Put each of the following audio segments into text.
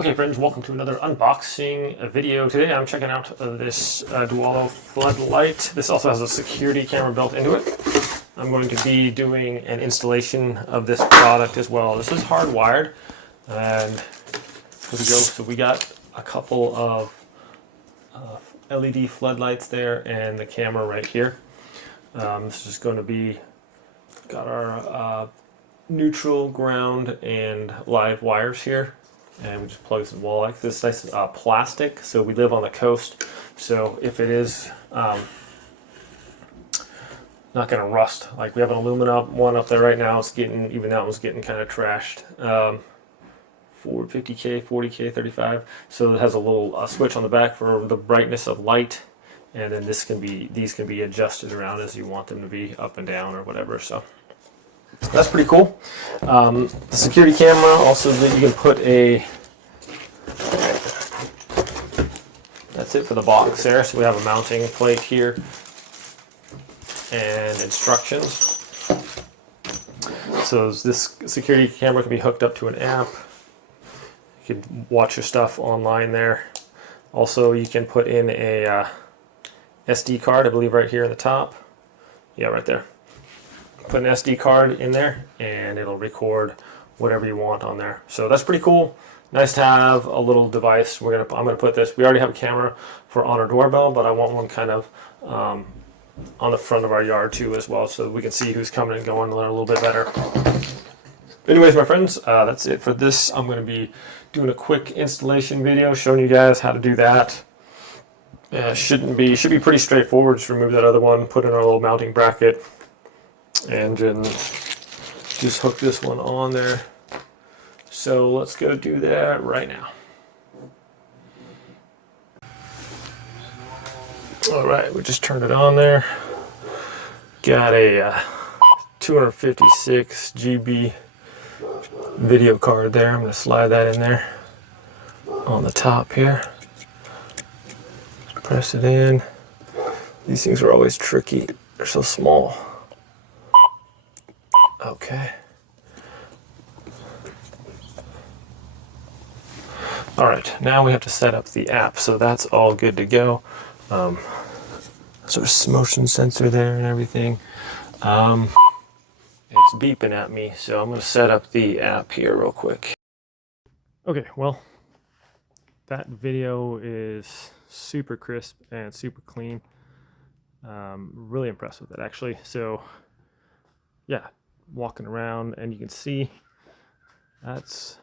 Okay friends, welcome to another unboxing video. Today I'm checking out this Dualo Floodlight. This also has a security camera built into it. I'm going to be doing an installation of this product as well. This is hardwired, and here we go. So we got a couple of LED floodlights there and the camera right here. This is going to be, got our neutral, ground, and live wires here. And we just plug this in the wall like this. Nice plastic, so we live on the coast, so if it is not going to rust, like we have an aluminum one up there right now, it's getting, even that one's getting kind of trashed. 50K, 40K, 35. So it has a little switch on the back for the brightness of light, and then this can be, these can be adjusted around as you want them to be, up and down or whatever. So that's pretty cool. The security camera also, that you can put a, that's it for the box there. So we have a mounting plate here and instructions. So this security camera can be hooked up to an app. You can watch your stuff online there. Also, you can put in a SD card, I believe right here in the top. Yeah, right there. Put an SD card in there and it'll record whatever you want on there. So that's pretty cool. Nice to have a little device. I'm gonna put this, we already have a camera for on our doorbell, but I want one kind of on the front of our yard too as well, so we can see who's coming and going a little bit better. Anyways, my friends, that's it for this. I'm gonna be doing a quick installation video showing you guys how to do that. Should be pretty straightforward. Just remove that other one, put in our little mounting bracket, and then just hook this one on there. So let's go do that right now. All right, we just turned it on there. Got a 256 GB video card there. I'm going to slide that in there on the top here. Press it in. These things are always tricky. They're so small. Okay. All right, now we have to set up the app, so that's all good to go. Sort of motion sensor there and everything. It's beeping at me, so I'm going to set up the app here real quick. Okay, well, that video is super crisp and super clean. Really impressed with it, actually. So, yeah, walking around, and you can see that's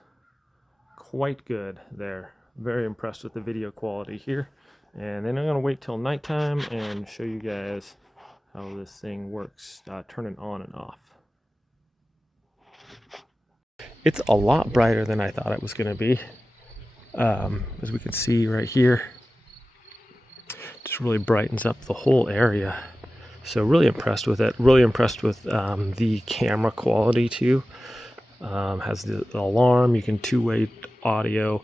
quite good there. Very impressed with the video quality here. And then I'm going to wait till nighttime and show you guys how this thing works, turning on and off. It's a lot brighter than I thought it was going to be. As we can see right here, just really brightens up the whole area. So really impressed with it. Really impressed with the camera quality too. Has the alarm, you can two-way audio.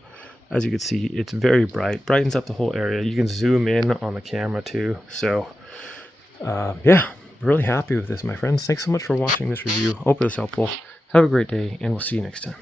As you can see, it's very bright, brightens up the whole area. You can zoom in on the camera too. So yeah, really happy with this, my friends. Thanks so much for watching this review. Hope it was helpful. Have a great day, and we'll see you next time.